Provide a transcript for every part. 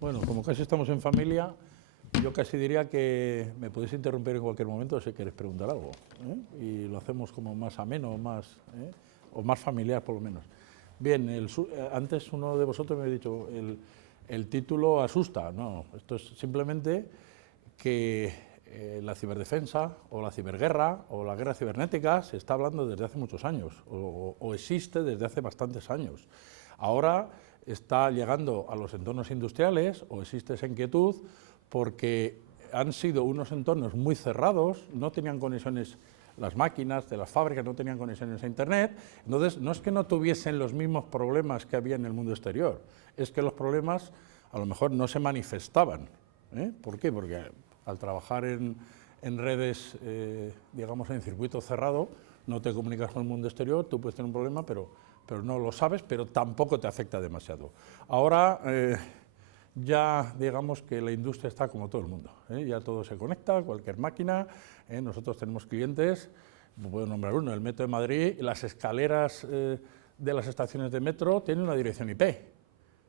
Bueno, como casi estamos en familia, yo casi diría que me podéis interrumpir en cualquier momento si queréis preguntar algo, ¿eh? Y lo hacemos como más ameno, o más familiar por lo menos. Bien, antes uno de vosotros me ha dicho, el título asusta. No, esto es simplemente que la ciberdefensa o la ciberguerra o la guerra cibernética se está hablando desde hace muchos años o existe desde hace bastantes años. Ahora está llegando a los entornos industriales o existe esa inquietud porque han sido unos entornos muy cerrados, no tenían conexiones, las máquinas de las fábricas no tenían conexiones a Internet, entonces no es que no tuviesen los mismos problemas que había en el mundo exterior, es que los problemas a lo mejor no se manifestaban. ¿Por qué? Porque al trabajar en redes, digamos, en circuito cerrado, no te comunicas con el mundo exterior, tú puedes tener un problema, pero no lo sabes, pero tampoco te afecta demasiado. Ahora ya digamos que la industria está como todo el mundo, ya todo se conecta, cualquier máquina, nosotros tenemos clientes, puedo nombrar uno, el Metro de Madrid, las escaleras de las estaciones de metro tienen una dirección IP,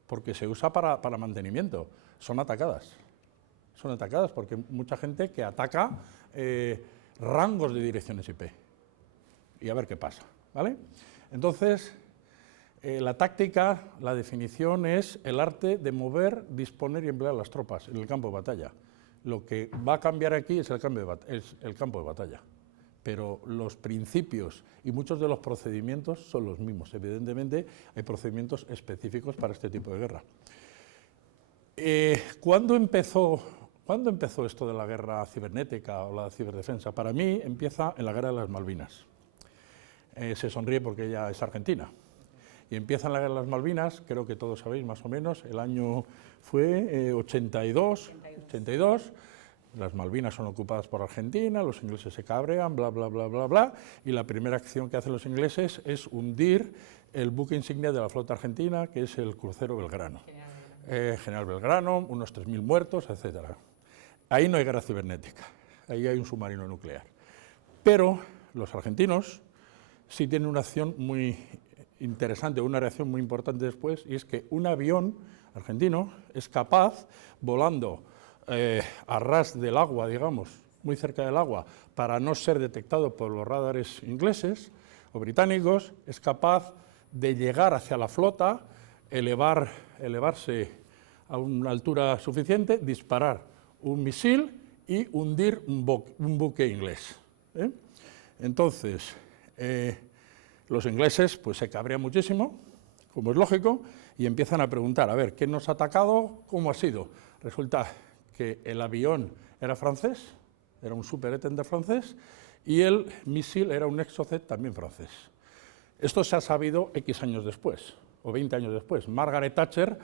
porque se usa para mantenimiento, son atacadas porque hay mucha gente que ataca rangos de direcciones IP, y a ver qué pasa, ¿vale? Entonces, la táctica, la definición es el arte de mover, disponer y emplear las tropas en el campo de batalla. Lo que va a cambiar aquí es el campo de batalla, pero los principios y muchos de los procedimientos son los mismos. Evidentemente, hay procedimientos específicos para este tipo de guerra. ¿Cuándo empezó esto de la guerra cibernética o la ciberdefensa? Para mí empieza en la guerra de las Malvinas. Se sonríe porque ella es argentina. Y empieza en la guerra de las Malvinas, creo que todos sabéis más o menos, el año fue 82. Las Malvinas son ocupadas por Argentina, los ingleses se cabrean, bla, bla, bla, bla, bla, y la primera acción que hacen los ingleses es hundir el buque insignia de la flota argentina, que es el crucero Belgrano. General Belgrano, unos 3.000 muertos, etc. Ahí no hay guerra cibernética, ahí hay un submarino nuclear. Pero los argentinos sí tienen una acción muy interesante, una reacción muy importante después, y es que un avión argentino es capaz, volando a ras del agua, digamos, muy cerca del agua, para no ser detectado por los radares ingleses o británicos, es capaz de llegar hacia la flota, elevarse a una altura suficiente, disparar un misil y hundir un buque inglés. Entonces, los ingleses pues se cabrean muchísimo, como es lógico, y empiezan a preguntar, a ver, ¿quién nos ha atacado? ¿Cómo ha sido? Resulta que el avión era francés, era un Super Étender francés, y el misil era un Exocet también francés. Esto se ha sabido X años después, o 20 años después. Margaret Thatcher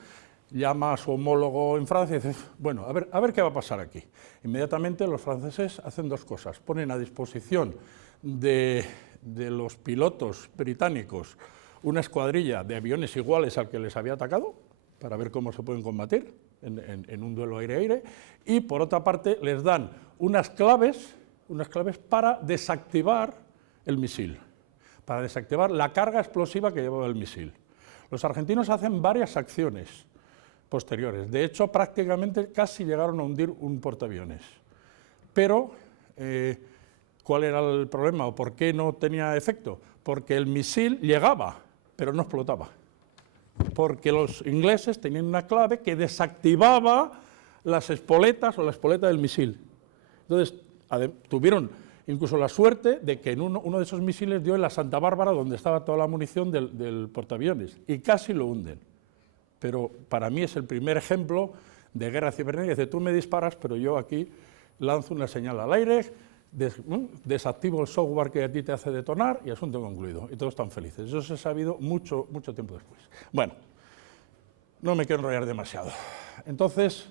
llama a su homólogo en Francia y dice, bueno, a ver qué va a pasar aquí. Inmediatamente los franceses hacen dos cosas, ponen a disposición de los pilotos británicos una escuadrilla de aviones iguales al que les había atacado, para ver cómo se pueden combatir en un duelo aire-aire, y por otra parte les dan unas claves para desactivar el misil, para desactivar la carga explosiva que llevaba el misil. Los argentinos hacen varias acciones posteriores, de hecho prácticamente casi llegaron a hundir un portaaviones, pero ¿cuál era el problema o por qué no tenía efecto? Porque el misil llegaba, pero no explotaba, porque los ingleses tenían una clave que desactivaba las espoletas o la espoleta del misil. Entonces tuvieron incluso la suerte de que en uno de esos misiles dio en la Santa Bárbara, donde estaba toda la munición del portaaviones, y casi lo hunden. Pero para mí es el primer ejemplo de guerra cibernética. Dice, tú me disparas, pero yo aquí lanzo una señal al aire, desactivo el software que a ti te hace detonar y asunto concluido. Y todos están felices. Eso se ha sabido mucho tiempo después. Bueno, no me quiero enrollar demasiado. Entonces,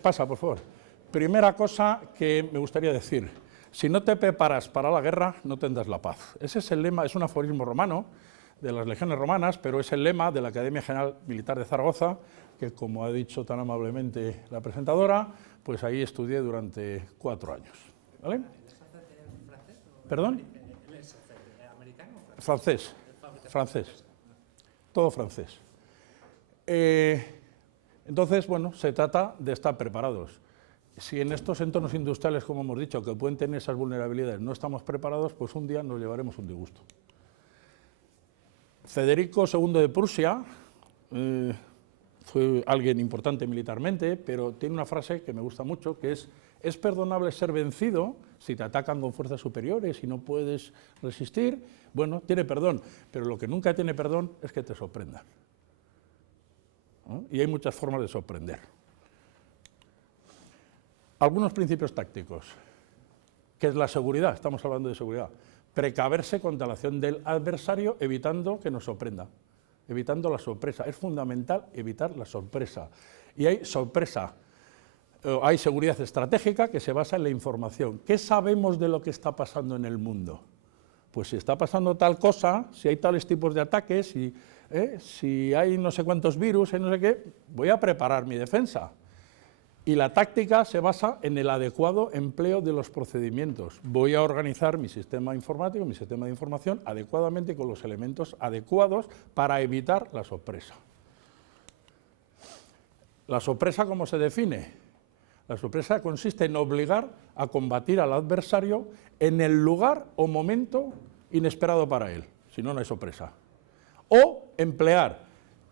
pasa, por favor. Primera cosa que me gustaría decir. Si no te preparas para la guerra, no tendrás la paz. Ese es el lema, es un aforismo romano de las legiones romanas, pero es el lema de la Academia General Militar de Zaragoza, que como ha dicho tan amablemente la presentadora, pues ahí estudié durante 4 años. ¿Vale? ¿El francés? ¿Perdón? ¿El americano? Francés. Todo francés. Entonces, bueno, se trata de estar preparados. Si en estos entornos industriales, como hemos dicho, que pueden tener esas vulnerabilidades, no estamos preparados, pues un día nos llevaremos un disgusto. Federico II de Prusia fue alguien importante militarmente, pero tiene una frase que me gusta mucho, que es perdonable ser vencido si te atacan con fuerzas superiores y no puedes resistir. Bueno, tiene perdón, pero lo que nunca tiene perdón es que te sorprendan, ¿no? Y hay muchas formas de sorprender. Algunos principios tácticos. ¿Qué es la seguridad? Estamos hablando de seguridad. Precaverse contra la acción del adversario evitando que nos sorprenda, evitando la sorpresa. Es fundamental evitar la sorpresa. Y hay sorpresa, hay seguridad estratégica que se basa en la información. ¿Qué sabemos de lo que está pasando en el mundo? Pues si está pasando tal cosa, si hay tales tipos de ataques, si hay no sé cuántos virus, no sé qué, voy a preparar mi defensa. Y la táctica se basa en el adecuado empleo de los procedimientos. Voy a organizar mi sistema informático, mi sistema de información, adecuadamente con los elementos adecuados para evitar la sorpresa. ¿La sorpresa cómo se define? La sorpresa consiste en obligar a combatir al adversario en el lugar o momento inesperado para él, si no, no hay sorpresa. O emplear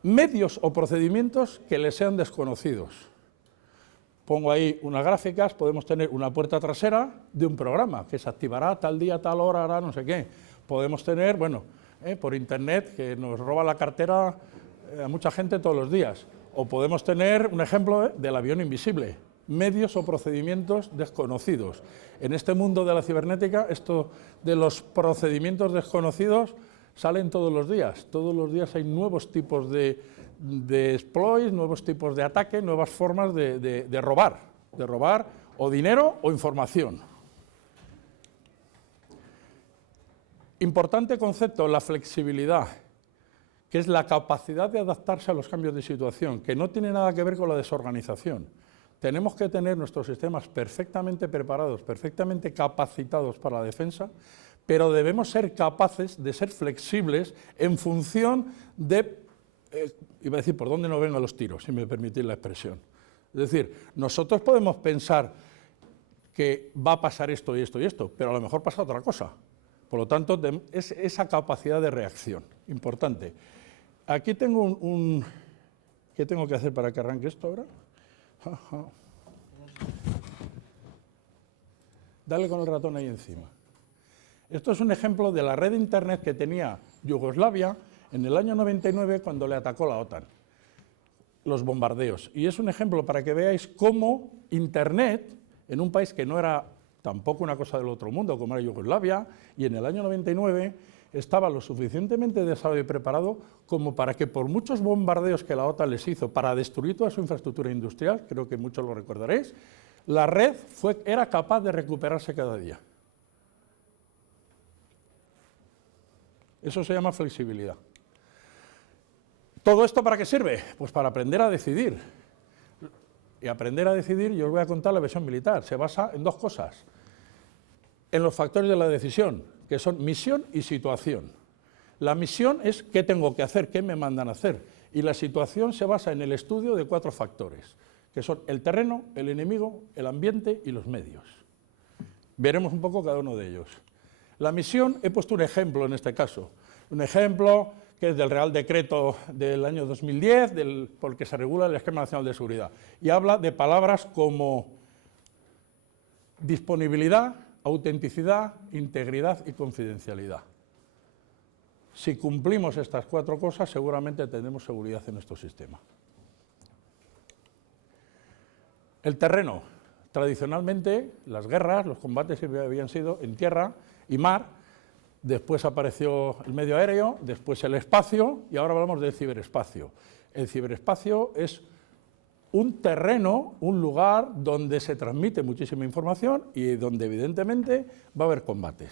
medios o procedimientos que le sean desconocidos. Pongo ahí unas gráficas, podemos tener una puerta trasera de un programa que se activará tal día, tal hora, hará no sé qué. Podemos tener, bueno, por internet, que nos roba la cartera a mucha gente todos los días. O podemos tener un ejemplo del avión invisible, medios o procedimientos desconocidos. En este mundo de la cibernética, esto de los procedimientos desconocidos salen todos los días hay nuevos tipos de exploits, nuevos tipos de ataque, nuevas formas de robar o dinero o información. Importante concepto, la flexibilidad, que es la capacidad de adaptarse a los cambios de situación, que no tiene nada que ver con la desorganización. Tenemos que tener nuestros sistemas perfectamente preparados, perfectamente capacitados para la defensa, pero debemos ser capaces de ser flexibles en función de, iba a decir, por dónde nos vengan los tiros, si me permitís la expresión. Es decir, nosotros podemos pensar que va a pasar esto y esto y esto, pero a lo mejor pasa otra cosa. Por lo tanto, es esa capacidad de reacción, importante. Aquí tengo ¿qué tengo que hacer para que arranque esto ahora? Dale con el ratón ahí encima. Esto es un ejemplo de la red de Internet que tenía Yugoslavia en el año 99 cuando le atacó la OTAN, los bombardeos. Y es un ejemplo para que veáis cómo Internet, en un país que no era tampoco una cosa del otro mundo, como era Yugoslavia, y en el año 99 estaba lo suficientemente desarrollado y preparado como para que por muchos bombardeos que la OTAN les hizo para destruir toda su infraestructura industrial, creo que muchos lo recordaréis, la red era capaz de recuperarse cada día. Eso se llama flexibilidad. ¿Todo esto para qué sirve? Pues para aprender a decidir. Y aprender a decidir, yo os voy a contar la versión militar, se basa en dos cosas. En los factores de la decisión, que son misión y situación. La misión es qué tengo que hacer, qué me mandan a hacer. Y la situación se basa en el estudio de 4 factores, que son el terreno, el enemigo, el ambiente y los medios. Veremos un poco cada uno de ellos. La misión, he puesto un ejemplo en este caso, un ejemplo que es del Real Decreto del año 2010, por el que se regula el Esquema Nacional de Seguridad, y habla de palabras como disponibilidad, autenticidad, integridad y confidencialidad. Si cumplimos estas 4 cosas, seguramente tendremos seguridad en nuestro sistema. El terreno. Tradicionalmente, las guerras, los combates habían sido en tierra y mar, después apareció el medio aéreo, después el espacio, y ahora hablamos del ciberespacio. El ciberespacio es un terreno, un lugar donde se transmite muchísima información y donde evidentemente va a haber combates.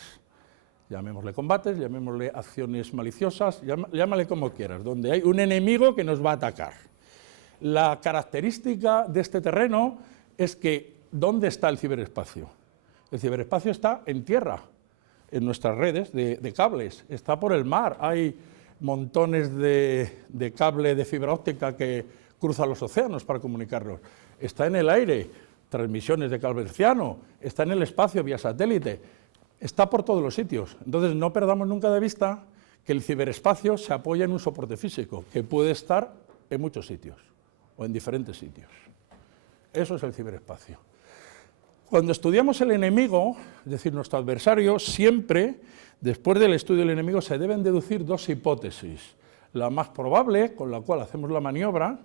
Llamémosle combates, llamémosle acciones maliciosas, llámale como quieras, donde hay un enemigo que nos va a atacar. La característica de este terreno es que, ¿dónde está el ciberespacio? El ciberespacio está en tierra, en nuestras redes de cables, está por el mar, hay montones de cable de fibra óptica que cruza los océanos para comunicarnos, está en el aire, transmisiones de cable hertziano, está en el espacio vía satélite, está por todos los sitios. Entonces no perdamos nunca de vista que el ciberespacio se apoya en un soporte físico, que puede estar en muchos sitios o en diferentes sitios. Eso es el ciberespacio. Cuando estudiamos el enemigo, es decir, nuestro adversario, siempre, después del estudio del enemigo, se deben deducir dos hipótesis. La más probable, con la cual hacemos la maniobra,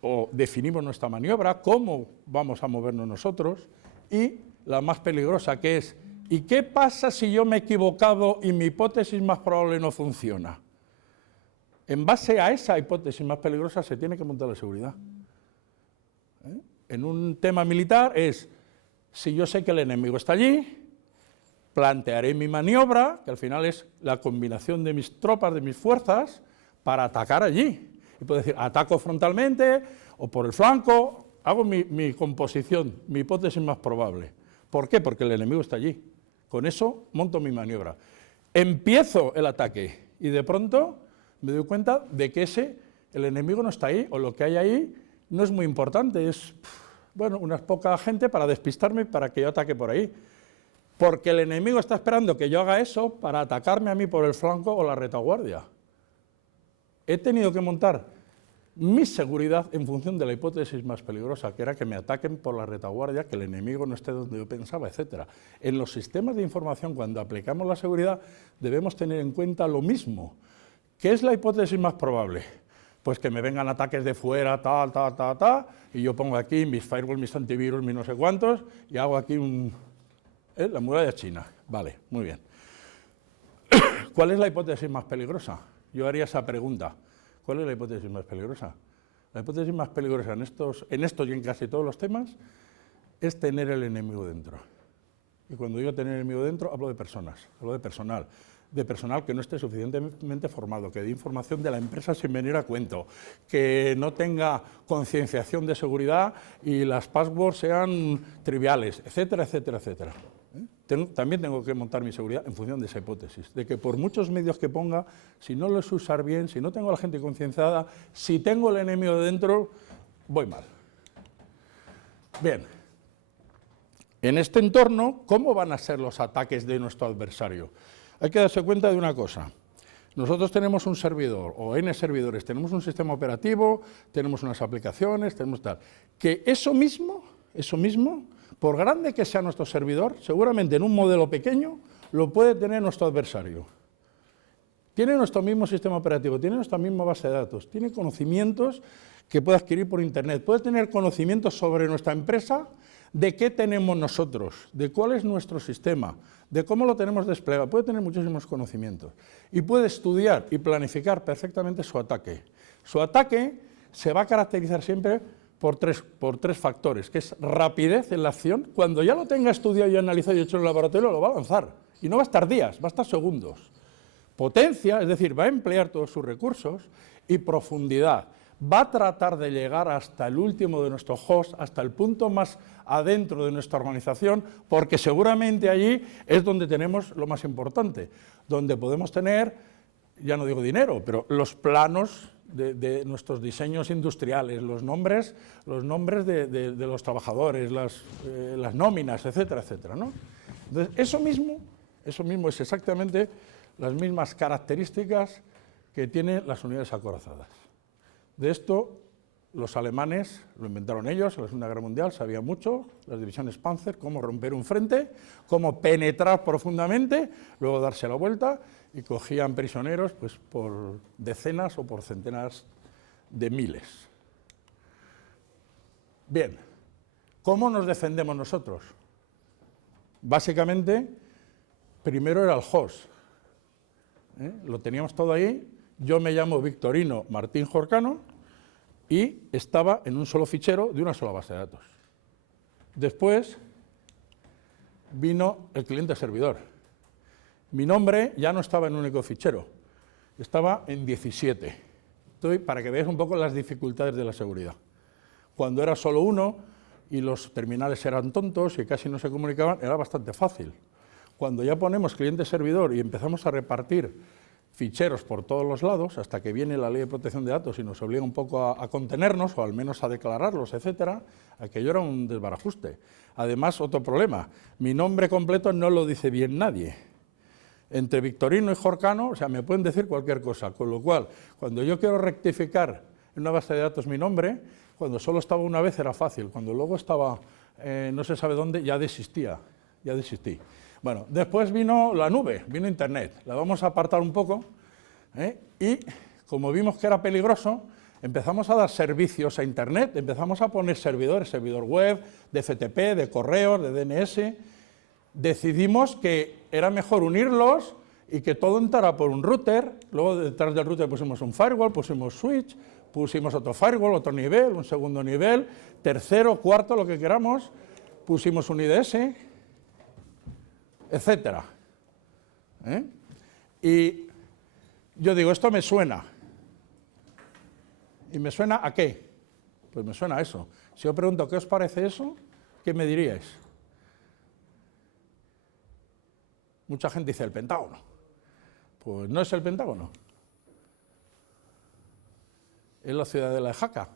o definimos nuestra maniobra, cómo vamos a movernos nosotros, y la más peligrosa, que es, ¿y qué pasa si yo me he equivocado y mi hipótesis más probable no funciona? En base a esa hipótesis más peligrosa se tiene que montar la seguridad. En un tema militar es, si yo sé que el enemigo está allí, plantearé mi maniobra, que al final es la combinación de mis tropas, de mis fuerzas, para atacar allí. Y puedo decir, ataco frontalmente o por el flanco, hago mi composición, mi hipótesis más probable. ¿Por qué? Porque el enemigo está allí. Con eso monto mi maniobra. Empiezo el ataque y de pronto me doy cuenta de que el enemigo no está ahí, o lo que hay ahí no es muy importante, es bueno, una poca gente para despistarme para que yo ataque por ahí. Porque el enemigo está esperando que yo haga eso para atacarme a mí por el flanco o la retaguardia. He tenido que montar mi seguridad en función de la hipótesis más peligrosa, que era que me ataquen por la retaguardia, que el enemigo no esté donde yo pensaba, etc. En los sistemas de información, cuando aplicamos la seguridad, debemos tener en cuenta lo mismo. ¿Qué es la hipótesis más probable? Pues que me vengan ataques de fuera, y yo pongo aquí mis firewalls, mis antivirus, mis no sé cuántos, y hago aquí la muralla china. Vale, muy bien. ¿Cuál es la hipótesis más peligrosa? Yo haría esa pregunta. ¿Cuál es la hipótesis más peligrosa? La hipótesis más peligrosa en estos y en casi todos los temas es tener el enemigo dentro. Y cuando digo tener el enemigo dentro, hablo de personas, hablo de personal que no esté suficientemente formado, que dé información de la empresa sin venir a cuento, que no tenga concienciación de seguridad y las passwords sean triviales, etcétera, etcétera, etcétera. También tengo que montar mi seguridad en función de esa hipótesis, de que por muchos medios que ponga, si no los usar bien, si no tengo a la gente concienciada, si tengo el enemigo dentro, voy mal. Bien, en este entorno, ¿cómo van a ser los ataques de nuestro adversario? Hay que darse cuenta de una cosa. Nosotros tenemos un servidor, o N servidores, tenemos un sistema operativo, tenemos unas aplicaciones, tenemos tal. Que eso mismo, por grande que sea nuestro servidor, seguramente en un modelo pequeño, lo puede tener nuestro adversario. Tiene nuestro mismo sistema operativo, tiene nuestra misma base de datos, tiene conocimientos que puede adquirir por Internet, puede tener conocimientos sobre nuestra empresa, de qué tenemos nosotros, de cuál es nuestro sistema, de cómo lo tenemos desplegado, puede tener muchísimos conocimientos y puede estudiar y planificar perfectamente su ataque. Su ataque se va a caracterizar siempre por tres factores, que es rapidez en la acción. Cuando ya lo tenga estudiado y analizado y hecho en el laboratorio, lo va a lanzar. Y no va a estar días, va a estar segundos. Potencia, es decir, va a emplear todos sus recursos, y profundidad. Va a tratar de llegar hasta el último de nuestro host, hasta el punto más adentro de nuestra organización, porque seguramente allí es donde tenemos lo más importante, donde podemos tener, ya no digo dinero, pero los planos de nuestros diseños industriales, los nombres de los trabajadores, las nóminas, etcétera, etcétera, ¿no? Entonces, eso mismo es exactamente las mismas características que tienen las unidades acorazadas. De esto, los alemanes lo inventaron ellos, en la Segunda Guerra Mundial sabían mucho, las divisiones Panzer, cómo romper un frente, cómo penetrar profundamente, luego darse la vuelta, y cogían prisioneros pues, por decenas o por centenas de miles. Bien, ¿cómo nos defendemos nosotros? Básicamente, primero era el host. Lo teníamos todo ahí. Yo me llamo Victorino Martín Jorcano y estaba en un solo fichero de una sola base de datos. Después vino el cliente servidor. Mi nombre ya no estaba en un único fichero, estaba en 17. Para que veáis un poco las dificultades de la seguridad. Cuando era solo uno y los terminales eran tontos y casi no se comunicaban, era bastante fácil. Cuando ya ponemos cliente servidor y empezamos a repartir ficheros por todos los lados, hasta que viene la ley de protección de datos y nos obliga un poco a contenernos, o al menos a declararlos, etcétera, aquello era un desbarajuste. Además, otro problema, mi nombre completo no lo dice bien nadie. Entre Victorino y Jorcano, o sea, me pueden decir cualquier cosa, con lo cual, cuando yo quiero rectificar en una base de datos mi nombre, cuando solo estaba una vez era fácil, cuando luego estaba no se sabe dónde, ya desistí. Bueno, después vino la nube, vino Internet, la vamos a apartar un poco, y como vimos que era peligroso, empezamos a dar servicios a Internet, empezamos a poner servidores, servidor web, de FTP, de correos, de DNS, decidimos que era mejor unirlos y que todo entrara por un router, luego detrás del router pusimos un firewall, pusimos switch, pusimos otro firewall, otro nivel, un segundo nivel, tercero, cuarto, lo que queramos, pusimos un IDS, etcétera. Y yo digo, esto me suena. ¿Y me suena a qué? Pues me suena a eso. Si yo pregunto, ¿qué os parece eso? ¿Qué me diríais? Mucha gente dice el Pentágono. Pues no es el Pentágono. Es la ciudadela de Jaca.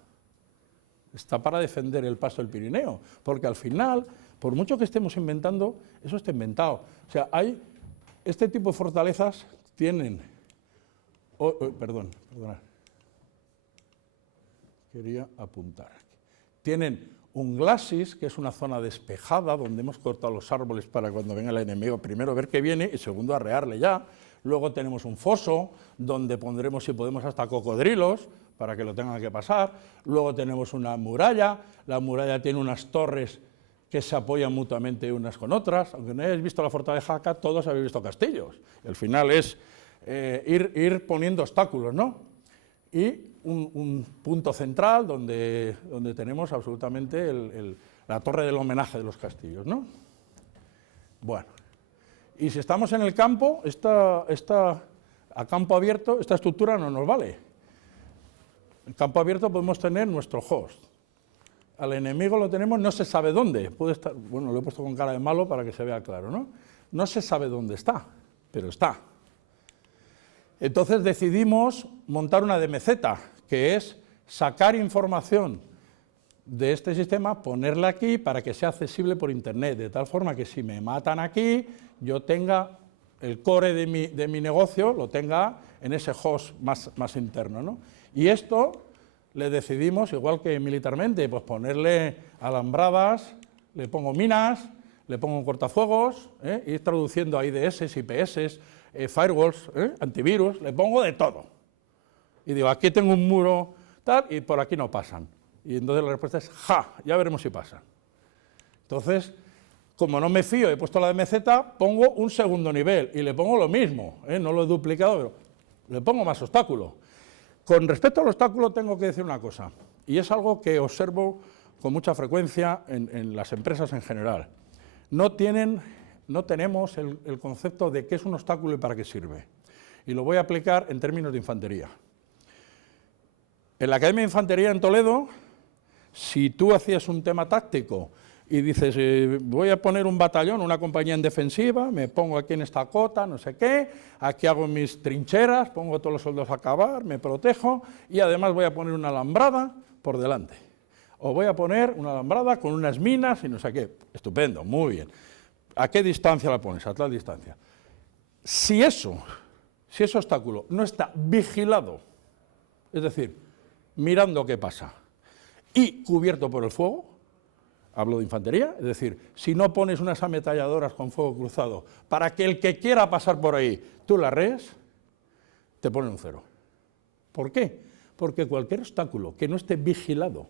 Está para defender el paso del Pirineo, porque al final, por mucho que estemos inventando, eso está inventado. O sea, este tipo de fortalezas tienen... perdonad. Quería apuntar. Tienen un glacis, que es una zona despejada, donde hemos cortado los árboles para cuando venga el enemigo, primero ver qué viene y segundo arrearle ya. Luego tenemos un foso, donde pondremos, si podemos, hasta cocodrilos, para que lo tengan que pasar. Luego tenemos una muralla, la muralla tiene unas torres que se apoyan mutuamente unas con otras. Aunque no hayáis visto la fortaleza de Jaca, todos habéis visto castillos. Y al final es ir poniendo obstáculos, ¿no? Y un punto central donde tenemos absolutamente la torre del homenaje de los castillos, ¿no? Bueno, y si estamos en el campo, a campo abierto, esta estructura no nos vale. En campo abierto podemos tener nuestro host. Al enemigo lo tenemos no se sabe dónde. Puede estar, bueno, lo he puesto con cara de malo para que se vea claro, ¿no? No se sabe dónde está, pero está. Entonces decidimos montar una DMZ, que es sacar información de este sistema, ponerla aquí para que sea accesible por Internet, de tal forma que si me matan aquí, yo tenga el core de mi negocio, lo tenga en ese host más interno, ¿no? Y esto le decidimos, igual que militarmente, pues ponerle alambradas, le pongo minas, le pongo cortafuegos, ir traduciendo a IDS, IPS, firewalls, antivirus, le pongo de todo. Y digo, aquí tengo un muro, tal, y por aquí no pasan. Y entonces la respuesta es, ya veremos si pasan. Entonces, como no me fío, he puesto la DMZ, pongo un segundo nivel, y le pongo lo mismo, no lo he duplicado, pero le pongo más obstáculo. Con respecto al obstáculo tengo que decir una cosa, y es algo que observo con mucha frecuencia en las empresas en general. No tenemos el concepto de qué es un obstáculo y para qué sirve. Y lo voy a aplicar en términos de infantería. En la Academia de Infantería en Toledo, si tú hacías un tema táctico y dices, voy a poner un batallón, una compañía en defensiva, me pongo aquí en esta cota, no sé qué, aquí hago mis trincheras, pongo todos los soldados a cavar, me protejo y además voy a poner una alambrada por delante. O voy a poner una alambrada con unas minas y no sé qué. Estupendo, muy bien. ¿A qué distancia la pones? A tal distancia. Si ese obstáculo no está vigilado, es decir, mirando qué pasa, y cubierto por el fuego, hablo de infantería, es decir, si no pones unas ametralladoras con fuego cruzado para que el que quiera pasar por ahí tú la rees, te ponen un 0. ¿Por qué? Porque cualquier obstáculo que no esté vigilado,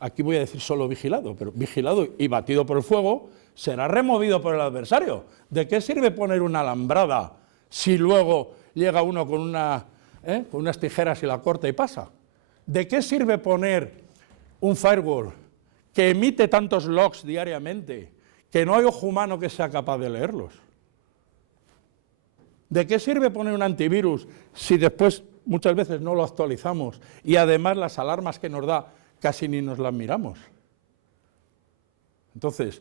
aquí voy a decir solo vigilado, pero vigilado y batido por el fuego, será removido por el adversario. ¿De qué sirve poner una alambrada si luego llega uno con unas tijeras y la corta y pasa? ¿De qué sirve poner un firewall que emite tantos logs diariamente que no hay ojo humano que sea capaz de leerlos? ¿De qué sirve poner un antivirus si después muchas veces no lo actualizamos y además las alarmas que nos da casi ni nos las miramos? Entonces,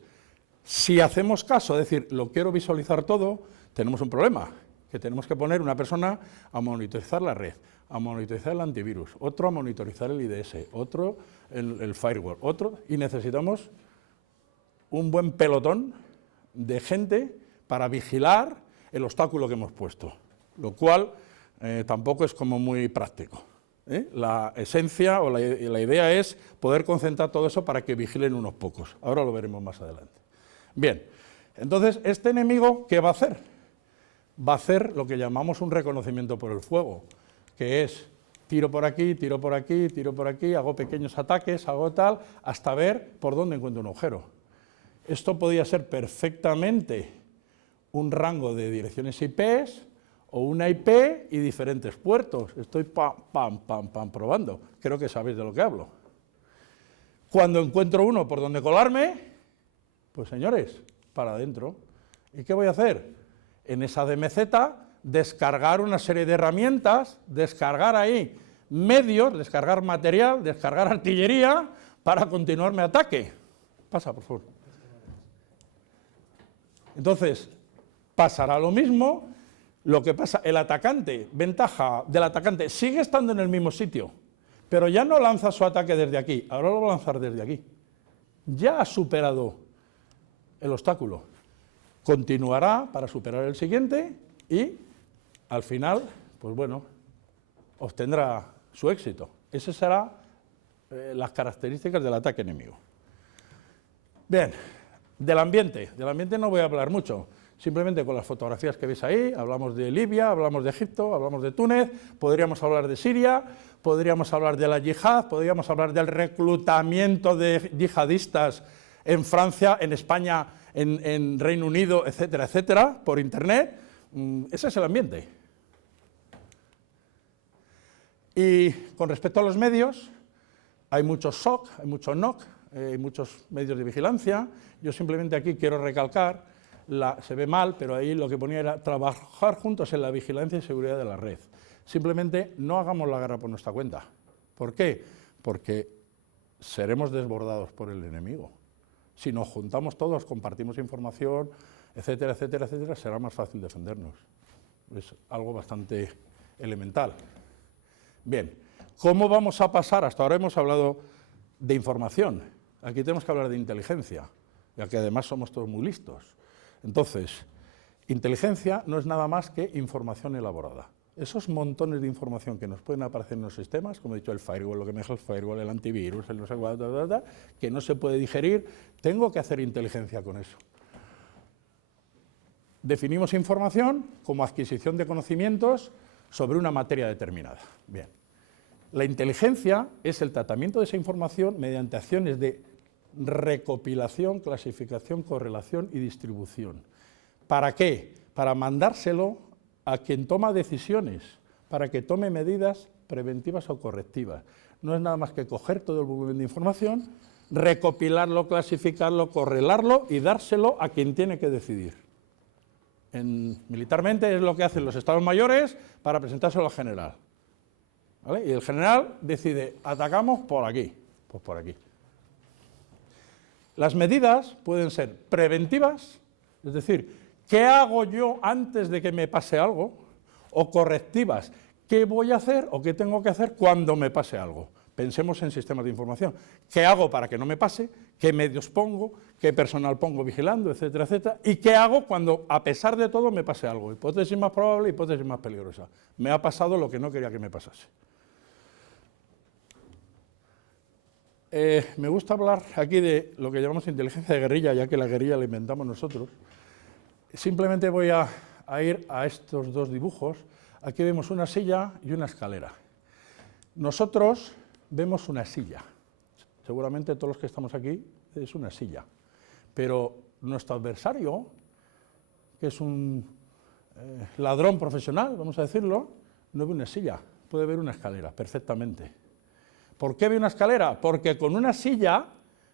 si hacemos caso, es decir, lo quiero visualizar todo, tenemos un problema, que tenemos que poner una persona a monitorizar la red, a monitorizar el antivirus, otro a monitorizar el IDS, otro el firewall, otro, y necesitamos un buen pelotón de gente para vigilar el obstáculo que hemos puesto, lo cual tampoco es como muy práctico. La esencia o la idea es poder concentrar todo eso para que vigilen unos pocos. Ahora lo veremos más adelante. Bien, entonces, ¿este enemigo qué va a hacer? Va a hacer lo que llamamos un reconocimiento por el fuego, que es tiro por aquí, tiro por aquí, tiro por aquí, hago pequeños ataques, hago tal, hasta ver por dónde encuentro un agujero. Esto podía ser perfectamente un rango de direcciones IPs, o una IP y diferentes puertos. Estoy probando. Creo que sabéis de lo que hablo. Cuando encuentro uno por donde colarme, pues señores, para adentro. ¿Y qué voy a hacer? En esa DMZ, descargar una serie de herramientas, descargar ahí medios, descargar material, descargar artillería para continuar mi ataque. Pasa, por favor. Entonces, pasará lo mismo. Lo que pasa, el atacante, ventaja del atacante, sigue estando en el mismo sitio, pero ya no lanza su ataque desde aquí, ahora lo va a lanzar desde aquí. Ya ha superado el obstáculo. Continuará para superar el siguiente y, al final, pues bueno, obtendrá su éxito. Esas serán las características del ataque enemigo. Bien, del ambiente no voy a hablar mucho. Simplemente con las fotografías que veis ahí, hablamos de Libia, hablamos de Egipto, hablamos de Túnez, podríamos hablar de Siria, podríamos hablar de la yihad, podríamos hablar del reclutamiento de yihadistas en Francia, en España, en Reino Unido, etcétera, etcétera, por Internet. Ese es el ambiente. Y con respecto a los medios, hay muchos SOC, hay muchos NOC, hay muchos medios de vigilancia. Yo simplemente aquí quiero recalcar, se ve mal, pero ahí lo que ponía era trabajar juntos en la vigilancia y seguridad de la red. Simplemente no hagamos la guerra por nuestra cuenta. ¿Por qué? Porque seremos desbordados por el enemigo. Si nos juntamos todos, compartimos información, etcétera, etcétera, etcétera, será más fácil defendernos. Es algo bastante elemental. Bien, ¿cómo vamos a pasar? Hasta ahora hemos hablado de información. Aquí tenemos que hablar de inteligencia, ya que además somos todos muy listos. Entonces, inteligencia no es nada más que información elaborada. Esos montones de información que nos pueden aparecer en los sistemas, como he dicho, el firewall, lo que me deja el firewall, el antivirus, el no sé cuál, que no se puede digerir, tengo que hacer inteligencia con eso. Definimos información como adquisición de conocimientos sobre una materia determinada. Bien. La inteligencia es el tratamiento de esa información mediante acciones de recopilación, clasificación, correlación y distribución. ¿Para qué? Para mandárselo a quien toma decisiones, para que tome medidas preventivas o correctivas. No es nada más que coger todo el volumen de información, recopilarlo, clasificarlo, correlarlo y dárselo a quien tiene que decidir. Militarmente es lo que hacen los estados mayores para presentárselo al general. ¿Vale? Y el general decide, atacamos por aquí, pues por aquí. Las medidas pueden ser preventivas, es decir, ¿qué hago yo antes de que me pase algo? O correctivas, ¿qué voy a hacer o qué tengo que hacer cuando me pase algo? Pensemos en sistemas de información. ¿Qué hago para que no me pase? ¿Qué medios pongo? ¿Qué personal pongo vigilando? Etcétera, etcétera. ¿Y qué hago cuando, a pesar de todo, me pase algo? Hipótesis más probable, hipótesis más peligrosa. Me ha pasado lo que no quería que me pasase. Me gusta hablar aquí de lo que llamamos inteligencia de guerrilla, ya que la guerrilla la inventamos nosotros. Simplemente voy a ir a estos dos dibujos. Aquí vemos una silla y una escalera. Nosotros vemos una silla. Seguramente todos los que estamos aquí es una silla. Pero nuestro adversario, que es un ladrón profesional, vamos a decirlo, no ve una silla, puede ver una escalera perfectamente. ¿Por qué ve una escalera? Porque con una silla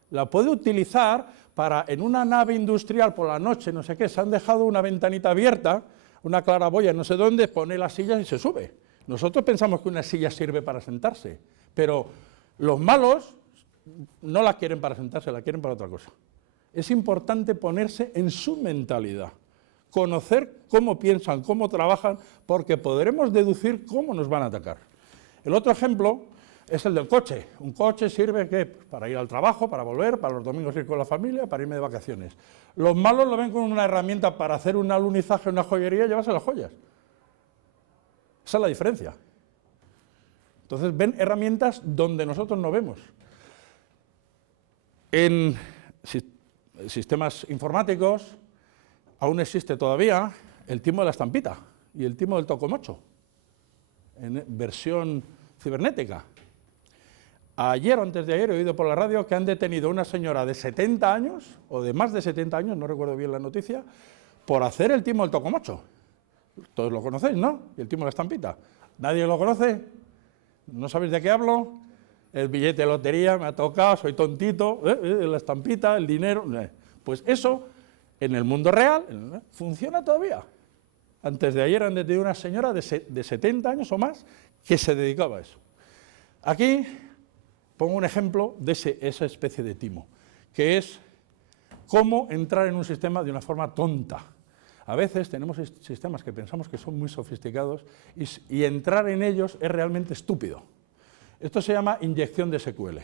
la puede utilizar para, en una nave industrial por la noche, no sé qué, se han dejado una ventanita abierta, una claraboya, no sé dónde, pone la silla y se sube. Nosotros pensamos que una silla sirve para sentarse, pero los malos no la quieren para sentarse, la quieren para otra cosa. Es importante ponerse en su mentalidad. conocer cómo piensan, cómo trabajan, porque podremos deducir cómo nos van a atacar. El otro ejemplo es el del coche. Un coche sirve ¿qué? Para ir al trabajo, para volver, para los domingos ir con la familia, para irme de vacaciones. Los malos lo ven como una herramienta para hacer un alunizaje en una joyería y llevarse las joyas. Esa es la diferencia. Entonces ven herramientas donde nosotros no vemos. En sistemas informáticos aún existe todavía el timo de la estampita y el timo del tocomocho, en versión cibernética. Ayer o antes de ayer he oído por la radio que han detenido a una señora de 70 años, o de más de 70 años, no recuerdo bien la noticia, por hacer el timo del tocomocho. Todos lo conocéis, ¿no? Y el timo de la estampita. ¿Nadie lo conoce? ¿No sabéis de qué hablo? El billete de lotería me ha tocado, soy tontito, la estampita, el dinero. Pues eso, en el mundo real, funciona todavía. Antes de ayer han detenido a una señora de 70 años o más que se dedicaba a eso. Aquí pongo un ejemplo de esa especie de timo, que es cómo entrar en un sistema de una forma tonta. A veces tenemos sistemas que pensamos que son muy sofisticados y entrar en ellos es realmente estúpido. Esto se llama inyección de SQL.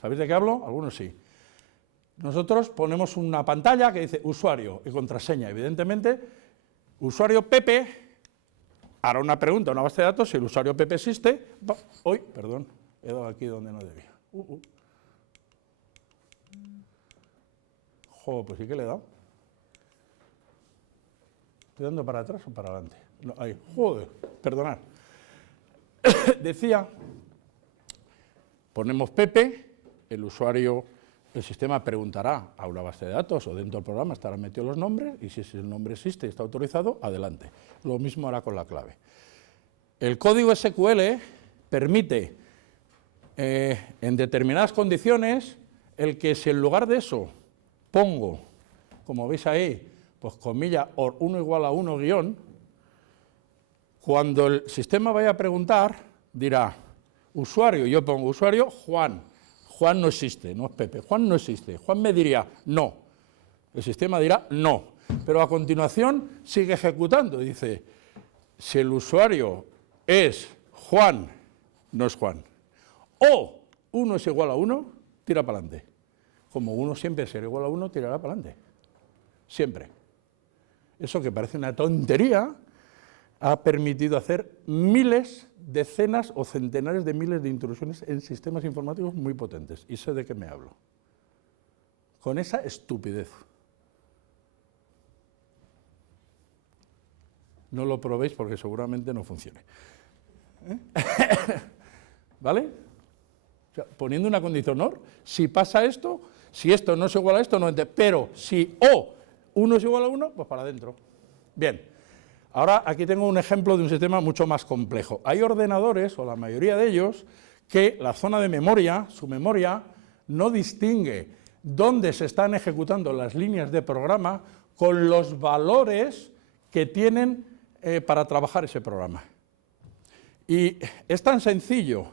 ¿Sabéis de qué hablo? Algunos sí. Nosotros ponemos una pantalla que dice usuario y contraseña. Evidentemente, usuario Pepe hará una pregunta a una base de datos. Si el usuario Pepe existe, perdón, he dado aquí donde no debía. Joder, pues sí que le he dado. ¿Estoy dando para atrás o para adelante? No, ahí. Joder, perdonad. Decía, ponemos Pepe, el usuario, el sistema preguntará a una base de datos o dentro del programa estarán metidos los nombres y si el nombre existe y está autorizado, adelante. Lo mismo hará con la clave. El código SQL permite, en determinadas condiciones, el que si en lugar de eso pongo, como veis ahí, pues comilla or 1 igual a 1 guión, cuando el sistema vaya a preguntar, dirá, usuario, yo pongo usuario, Juan. Juan no existe, no es Pepe, Juan no existe. Juan me diría, no. El sistema dirá, no. Pero a continuación sigue ejecutando, dice, si el usuario es Juan, no es Juan. O 1 es igual a 1, tira para adelante. Como 1 siempre será igual a 1, tirará para adelante. Siempre. Eso que parece una tontería ha permitido hacer miles, decenas o centenares de miles de intrusiones en sistemas informáticos muy potentes. Y sé de qué me hablo. Con esa estupidez. No lo probéis porque seguramente no funcione. ¿Vale? O sea, poniendo una condición OR, si pasa esto, si esto no es igual a esto, no entiende. Pero si O 1 es igual a 1, pues para adentro. Bien, ahora aquí tengo un ejemplo de un sistema mucho más complejo. Hay ordenadores, o la mayoría de ellos, que la zona de memoria, su memoria, no distingue dónde se están ejecutando las líneas de programa con los valores que tienen para trabajar ese programa. Y es tan sencillo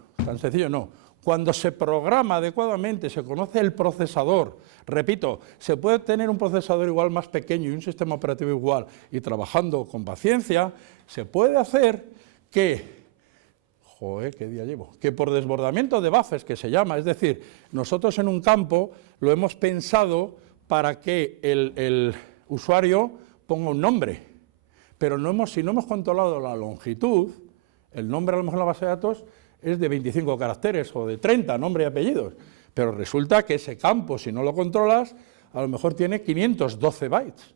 no. Cuando se programa adecuadamente, se conoce el procesador. Repito, se puede tener un procesador igual más pequeño y un sistema operativo igual, y trabajando con paciencia, se puede hacer que, ¿qué día llevo? Que por desbordamiento de buffers, que se llama, es decir, nosotros en un campo lo hemos pensado para que el usuario ponga un nombre, pero si no hemos controlado la longitud, el nombre a lo mejor en la base de datos es de 25 caracteres o de 30, nombre y apellidos, pero resulta que ese campo, si no lo controlas, a lo mejor tiene 512 bytes.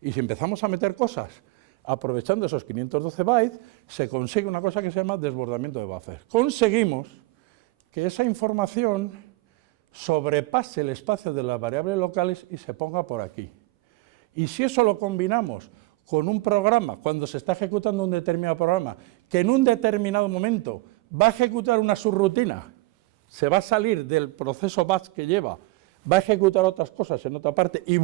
Y si empezamos a meter cosas aprovechando esos 512 bytes, se consigue una cosa que se llama desbordamiento de buffers. Conseguimos que esa información sobrepase el espacio de las variables locales y se ponga por aquí. Y si eso lo combinamos con un programa, cuando se está ejecutando un determinado programa, que en un determinado momento va a ejecutar una subrutina, se va a salir del proceso batch que lleva, va a ejecutar otras cosas en otra parte y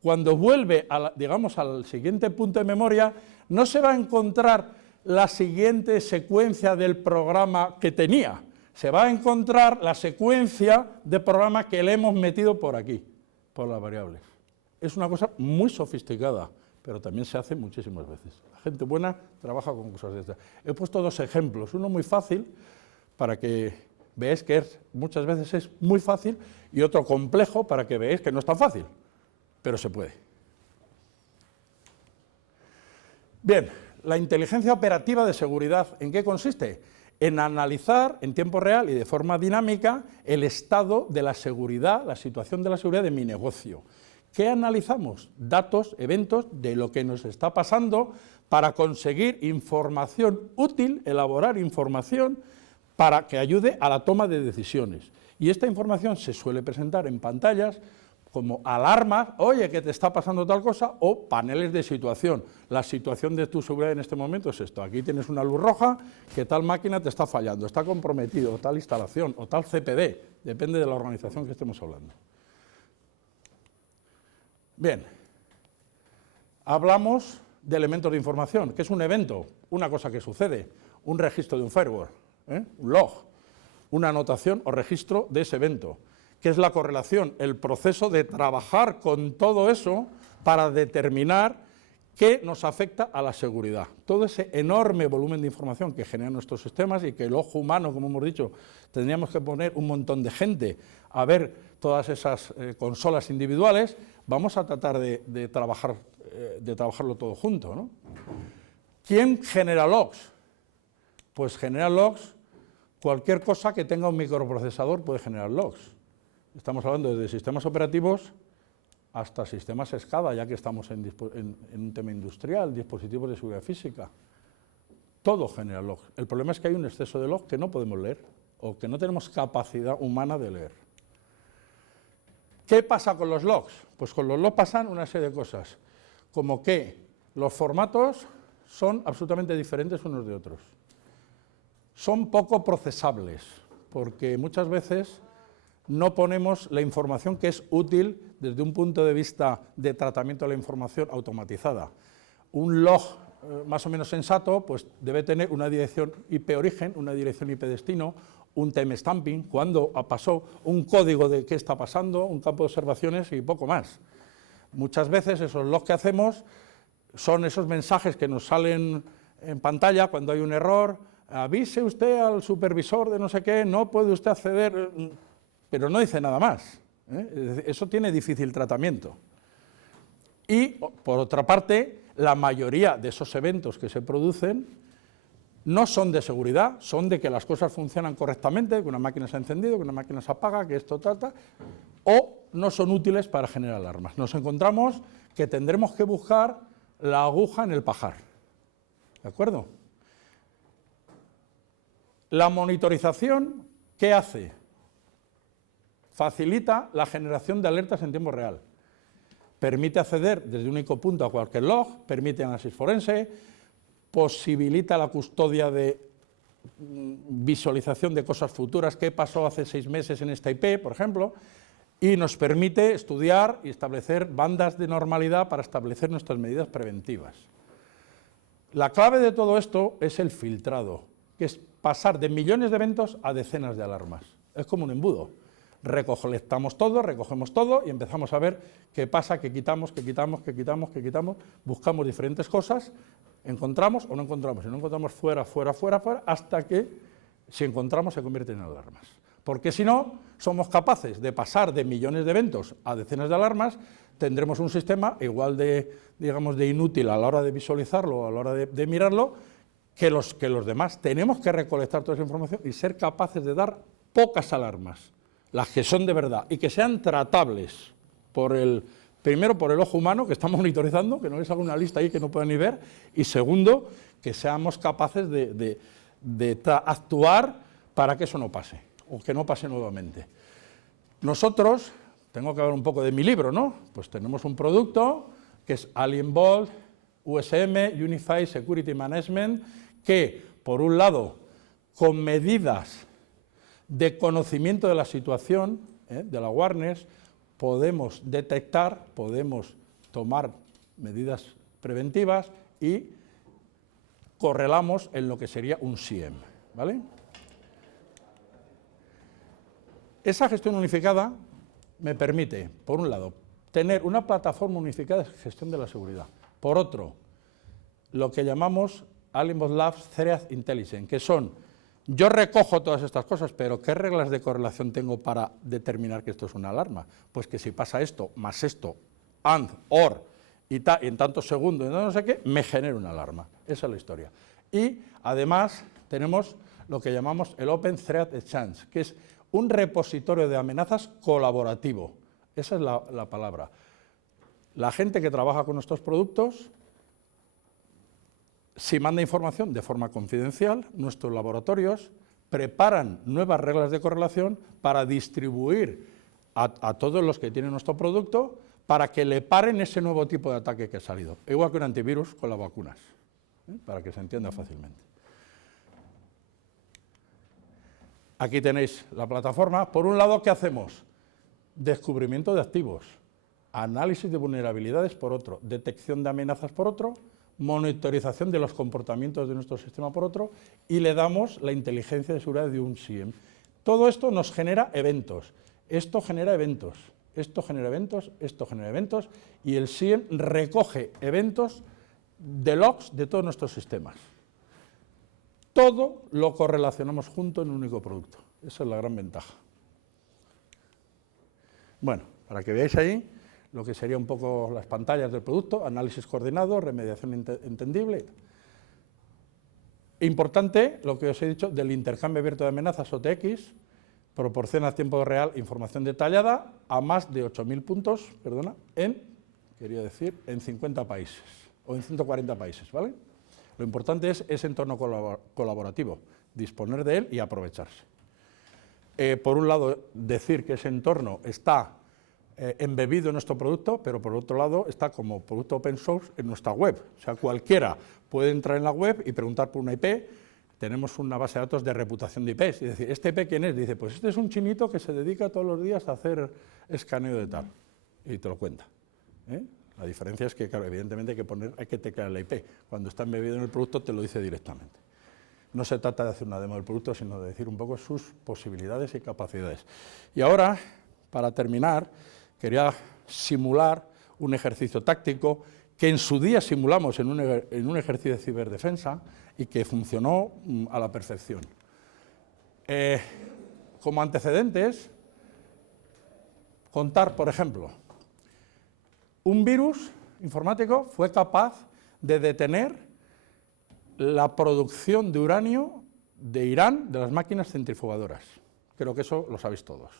cuando vuelve digamos, al siguiente punto de memoria, no se va a encontrar la siguiente secuencia del programa que tenía, se va a encontrar la secuencia de programa que le hemos metido por aquí, por las variables. es una cosa muy sofisticada, pero también se hace muchísimas veces. La gente buena trabaja con cosas de estas. He puesto dos ejemplos, uno muy fácil, para que veáis que muchas veces es muy fácil, y otro complejo para que veáis que no es tan fácil, pero se puede. Bien, la inteligencia operativa de seguridad, ¿en qué consiste? En analizar en tiempo real y de forma dinámica el estado de la seguridad, la situación de la seguridad de mi negocio. ¿Qué analizamos? Datos, eventos de lo que nos está pasando para conseguir información útil, elaborar información para que ayude a la toma de decisiones. Y esta información se suele presentar en pantallas como alarmas, oye, que te está pasando tal cosa, o paneles de situación. La situación de tu seguridad en este momento es esto, aquí tienes una luz roja, que tal máquina te está fallando, está comprometido, o tal instalación, o tal CPD, depende de la organización que estemos hablando. Bien, hablamos de elementos de información. ¿Qué es un evento? Una cosa que sucede, un registro de un firewall, un log, una anotación o registro de ese evento. ¿Qué es la correlación? El proceso de trabajar con todo eso para determinar qué nos afecta a la seguridad. Todo ese enorme volumen de información que generan nuestros sistemas y que el ojo humano, como hemos dicho, tendríamos que poner un montón de gente a ver todas esas consolas individuales, vamos a tratar de trabajarlo todo junto, ¿no? ¿Quién genera logs? Pues genera logs, cualquier cosa que tenga un microprocesador puede generar logs. Estamos hablando desde sistemas operativos hasta sistemas SCADA, ya que estamos en un tema industrial, dispositivos de seguridad física. Todo genera logs. El problema es que hay un exceso de logs que no podemos leer o que no tenemos capacidad humana de leer. ¿Qué pasa con los logs? Pues con los logs pasan una serie de cosas, como que los formatos son absolutamente diferentes unos de otros. Son poco procesables, porque muchas veces no ponemos la información que es útil desde un punto de vista de tratamiento de la información automatizada. Un log más o menos sensato pues debe tener una dirección IP origen, una dirección IP destino, un timestamping, cuándo pasó, un código de qué está pasando, un campo de observaciones y poco más. Muchas veces esos logs que hacemos son esos mensajes que nos salen en pantalla cuando hay un error, avise usted al supervisor de no sé qué, no puede usted acceder, pero no dice nada más. Eso tiene difícil tratamiento. Y, por otra parte, la mayoría de esos eventos que se producen no son de seguridad, son de que las cosas funcionan correctamente, que una máquina se ha encendido, que una máquina se apaga, que esto, tal, o no son útiles para generar alarmas. Nos encontramos que tendremos que buscar la aguja en el pajar. ¿De acuerdo? La monitorización, ¿qué hace? Facilita la generación de alertas en tiempo real. Permite acceder desde un único punto a cualquier log, permite análisis forense, posibilita la custodia de visualización de cosas futuras, qué pasó hace 6 meses en esta IP, por ejemplo, y nos permite estudiar y establecer bandas de normalidad para establecer nuestras medidas preventivas. La clave de todo esto es el filtrado, que es pasar de millones de eventos a decenas de alarmas. Es como un embudo. Recolectamos todo, recogemos todo y empezamos a ver qué pasa, qué quitamos, buscamos diferentes cosas, encontramos o no encontramos, si no encontramos fuera, hasta que si encontramos se convierten en alarmas. Porque si no, somos capaces de pasar de millones de eventos a decenas de alarmas, tendremos un sistema igual de, digamos, de inútil a la hora de visualizarlo, a la hora de mirarlo, que los demás. Tenemos que recolectar toda esa información y ser capaces de dar pocas alarmas, las que son de verdad, y que sean tratables primero por el ojo humano que estamos monitorizando, que no les haga una lista ahí que no puedan ni ver, y segundo, que seamos capaces de actuar para que eso no pase, o que no pase nuevamente. Nosotros, tengo que hablar un poco de mi libro, ¿no? Pues tenemos un producto que es Alien Vault USM, Unified Security Management, que, por un lado, con medidas de conocimiento de la situación, de la awareness, podemos detectar, podemos tomar medidas preventivas y correlamos en lo que sería un SIEM, ¿vale? Esa gestión unificada me permite, por un lado, tener una plataforma unificada de gestión de la seguridad. Por otro, lo que llamamos Alimbot Labs Threat Intelligence, que son, yo recojo todas estas cosas, pero ¿qué reglas de correlación tengo para determinar que esto es una alarma? Pues que si pasa esto, más esto, and, or, y en tantos segundos, no sé qué, me genera una alarma. Esa es la historia. Y además tenemos lo que llamamos el Open Threat Exchange, que es un repositorio de amenazas colaborativo. Esa es la palabra. La gente que trabaja con nuestros productos, si manda información de forma confidencial, nuestros laboratorios preparan nuevas reglas de correlación para distribuir a todos los que tienen nuestro producto para que le paren ese nuevo tipo de ataque que ha salido. Igual que un antivirus con las vacunas, para que se entienda fácilmente. Aquí tenéis la plataforma. Por un lado, ¿qué hacemos? Descubrimiento de activos, análisis de vulnerabilidades por otro, detección de amenazas por otro, monitorización de los comportamientos de nuestro sistema por otro, y le damos la inteligencia de seguridad de un SIEM. Todo esto nos genera eventos. Esto genera eventos, esto genera eventos, esto genera eventos, y el SIEM recoge eventos de logs de todos nuestros sistemas. Todo lo correlacionamos junto en un único producto. Esa es la gran ventaja. Bueno, para que veáis ahí lo que sería un poco las pantallas del producto, análisis coordinado, remediación entendible. Importante, lo que os he dicho, del intercambio abierto de amenazas, OTX, proporciona a tiempo real información detallada a más de 8.000 puntos, en 50 países, o en 140 países, ¿vale? Lo importante es ese entorno colaborativo, disponer de él y aprovecharse. Por un lado, decir que ese entorno está embebido en nuestro producto, pero por otro lado está como producto open source en nuestra web. O sea, cualquiera puede entrar en la web y preguntar por una IP. Tenemos una base de datos de reputación de IPs. Y decir, ¿este IP quién es? Dice, pues este es un chinito que se dedica todos los días a hacer escaneo de tal. Y te lo cuenta. La diferencia es que, claro, evidentemente hay que teclear la IP. Cuando está embebido en el producto te lo dice directamente. No se trata de hacer una demo del producto, sino de decir un poco sus posibilidades y capacidades. Y ahora, para terminar, quería simular un ejercicio táctico que en su día simulamos en un ejercicio de ciberdefensa y que funcionó a la perfección. Como antecedentes, contar, por ejemplo, un virus informático fue capaz de detener la producción de uranio de Irán de las máquinas centrifugadoras. Creo que eso lo sabéis todos.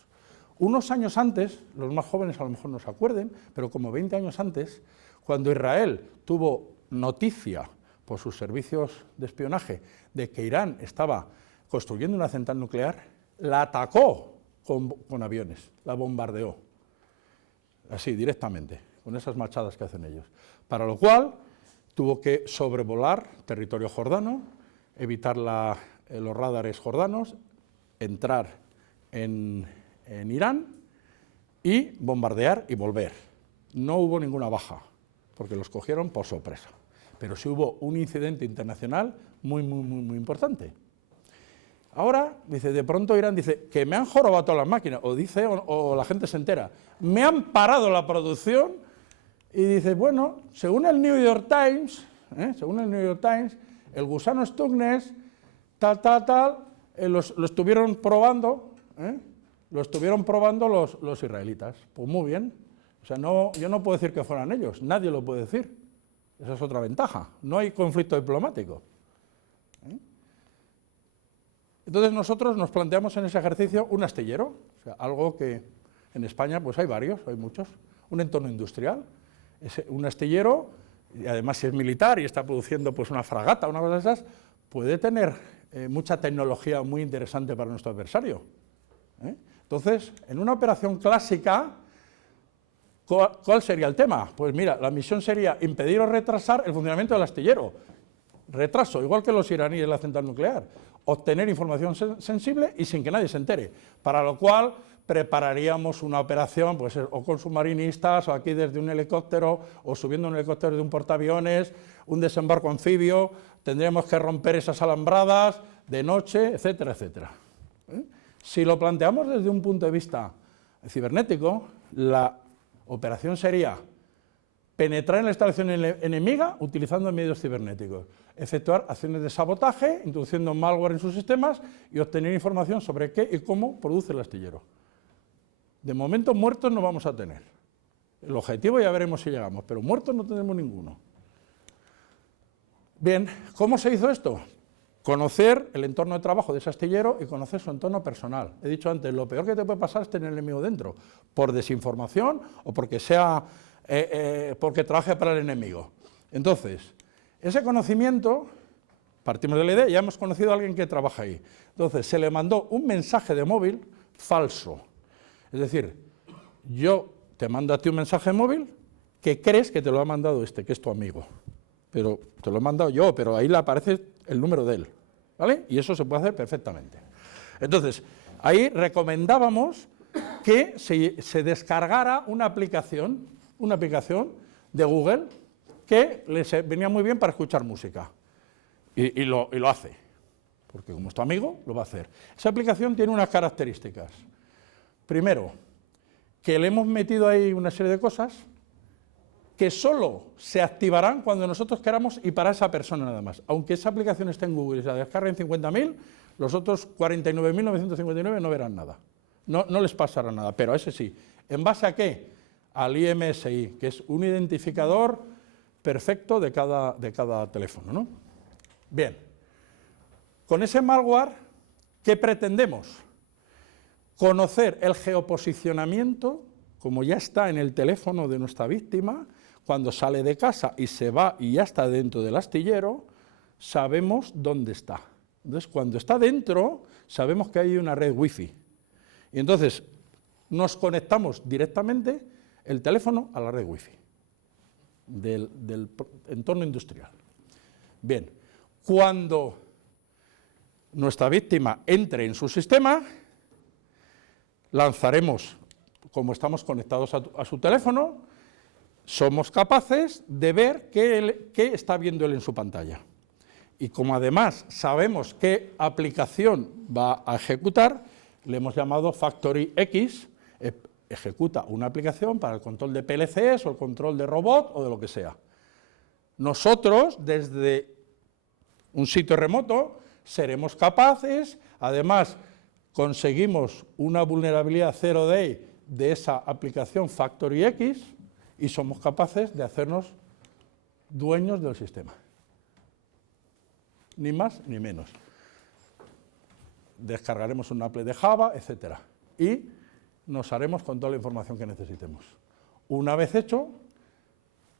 Unos años antes, los más jóvenes a lo mejor no se acuerden, pero como 20 años antes, cuando Israel tuvo noticia por sus servicios de espionaje de que Irán estaba construyendo una central nuclear, la atacó con aviones, la bombardeó, así directamente, con esas machadas que hacen ellos. Para lo cual tuvo que sobrevolar territorio jordano, evitar los radares jordanos, entrar en Irán y bombardear y volver. No hubo ninguna baja, porque los cogieron por sorpresa. Pero sí hubo un incidente internacional muy importante. Ahora, dice, de pronto Irán dice que me han jorobado todas las máquinas, o la gente se entera, me han parado la producción, y dice, bueno, según el New York Times, el gusano Stuxnet, lo estuvieron probando, los israelitas. Pues muy bien. O sea, yo no puedo decir que fueran ellos, nadie lo puede decir. Esa es otra ventaja, no hay conflicto diplomático. Entonces nosotros nos planteamos en ese ejercicio un astillero, o sea, algo que en España pues hay varios, hay muchos, un entorno industrial, un astillero, y además si es militar y está produciendo pues una fragata, una cosa de esas, puede tener mucha tecnología muy interesante para nuestro adversario. Entonces, en una operación clásica, ¿cuál sería el tema? Pues mira, la misión sería impedir o retrasar el funcionamiento del astillero. Retraso, igual que los iraníes en la central nuclear. Obtener información sensible y sin que nadie se entere. Para lo cual prepararíamos una operación, pues o con submarinistas, o aquí desde un helicóptero, o subiendo un helicóptero de un portaaviones, un desembarco anfibio, tendríamos que romper esas alambradas de noche, etcétera, etcétera. Si lo planteamos desde un punto de vista cibernético, la Operación sería penetrar en la instalación enemiga utilizando medios cibernéticos, efectuar acciones de sabotaje, introduciendo malware en sus sistemas y obtener información sobre qué y cómo produce el astillero. De momento muertos no vamos a tener. El objetivo ya veremos si llegamos, pero muertos no tenemos ninguno. Bien, ¿cómo se hizo esto? Conocer el entorno de trabajo de ese astillero y conocer su entorno personal. He dicho antes, lo peor que te puede pasar es tener el enemigo dentro, por desinformación o porque porque trabaje para el enemigo. Entonces, ese conocimiento, partimos de la idea, ya hemos conocido a alguien que trabaja ahí. Entonces, se le mandó un mensaje de móvil falso. Es decir, yo te mando a ti un mensaje de móvil que crees que te lo ha mandado que es tu amigo. Pero te lo he mandado yo, pero ahí le aparece el número de él, ¿vale? Y eso se puede hacer perfectamente. Entonces, ahí recomendábamos que se descargara una aplicación de Google que les venía muy bien para escuchar música. Y lo hace, porque como es tu amigo, lo va a hacer. Esa aplicación tiene unas características. Primero, que le hemos metido ahí una serie de cosas que solo se activarán cuando nosotros queramos y para esa persona nada más. Aunque esa aplicación esté en Google y se la descarguen 50.000, los otros 49.959 no verán nada. No les pasará nada, pero a ese sí. ¿En base a qué? Al IMSI, que es un identificador perfecto de cada teléfono, ¿no? Bien. Con ese malware, ¿qué pretendemos? Conocer el geoposicionamiento, como ya está en el teléfono de nuestra víctima. Cuando sale de casa y se va y ya está dentro del astillero, sabemos dónde está. Entonces, cuando está dentro, sabemos que hay una red wifi. Y entonces, nos conectamos directamente el teléfono a la red wifi del entorno industrial. Bien, cuando nuestra víctima entre en su sistema, lanzaremos, como estamos conectados a su teléfono, somos capaces de ver qué está viendo él en su pantalla. Y como además sabemos qué aplicación va a ejecutar, le hemos llamado Factory X, ejecuta una aplicación para el control de PLCs o el control de robot o de lo que sea. Nosotros, desde un sitio remoto, seremos capaces, además conseguimos una vulnerabilidad 0 day de esa aplicación Factory X, y somos capaces de hacernos dueños del sistema. Ni más ni menos. Descargaremos una applet de Java, etc. Y nos haremos con toda la información que necesitemos. Una vez hecho,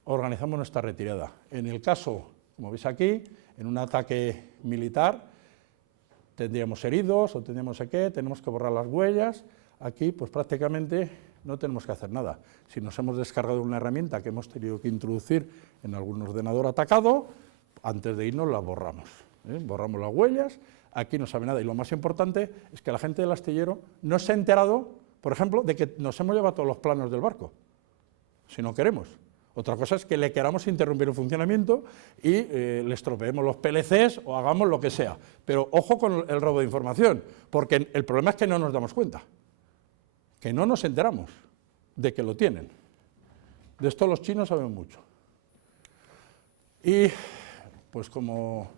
organizamos nuestra retirada. En el caso, como veis aquí, en un ataque militar, tendríamos heridos o tendríamos tenemos que borrar las huellas. Aquí, pues prácticamente no tenemos que hacer nada. Si nos hemos descargado una herramienta que hemos tenido que introducir en algún ordenador atacado, antes de irnos la borramos. Borramos las huellas, aquí no sabe nada. Y lo más importante es que la gente del astillero no se ha enterado, por ejemplo, de que nos hemos llevado todos los planos del barco, si no queremos. Otra cosa es que le queramos interrumpir el funcionamiento y le estropeemos los PLCs o hagamos lo que sea. Pero ojo con el robo de información, porque el problema es que no nos damos cuenta, que no nos enteramos de que lo tienen. De esto los chinos saben mucho. Y pues como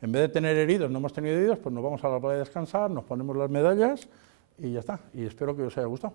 en vez de tener heridos no hemos tenido heridos, pues nos vamos a la playa a descansar, nos ponemos las medallas y ya está. Y espero que os haya gustado.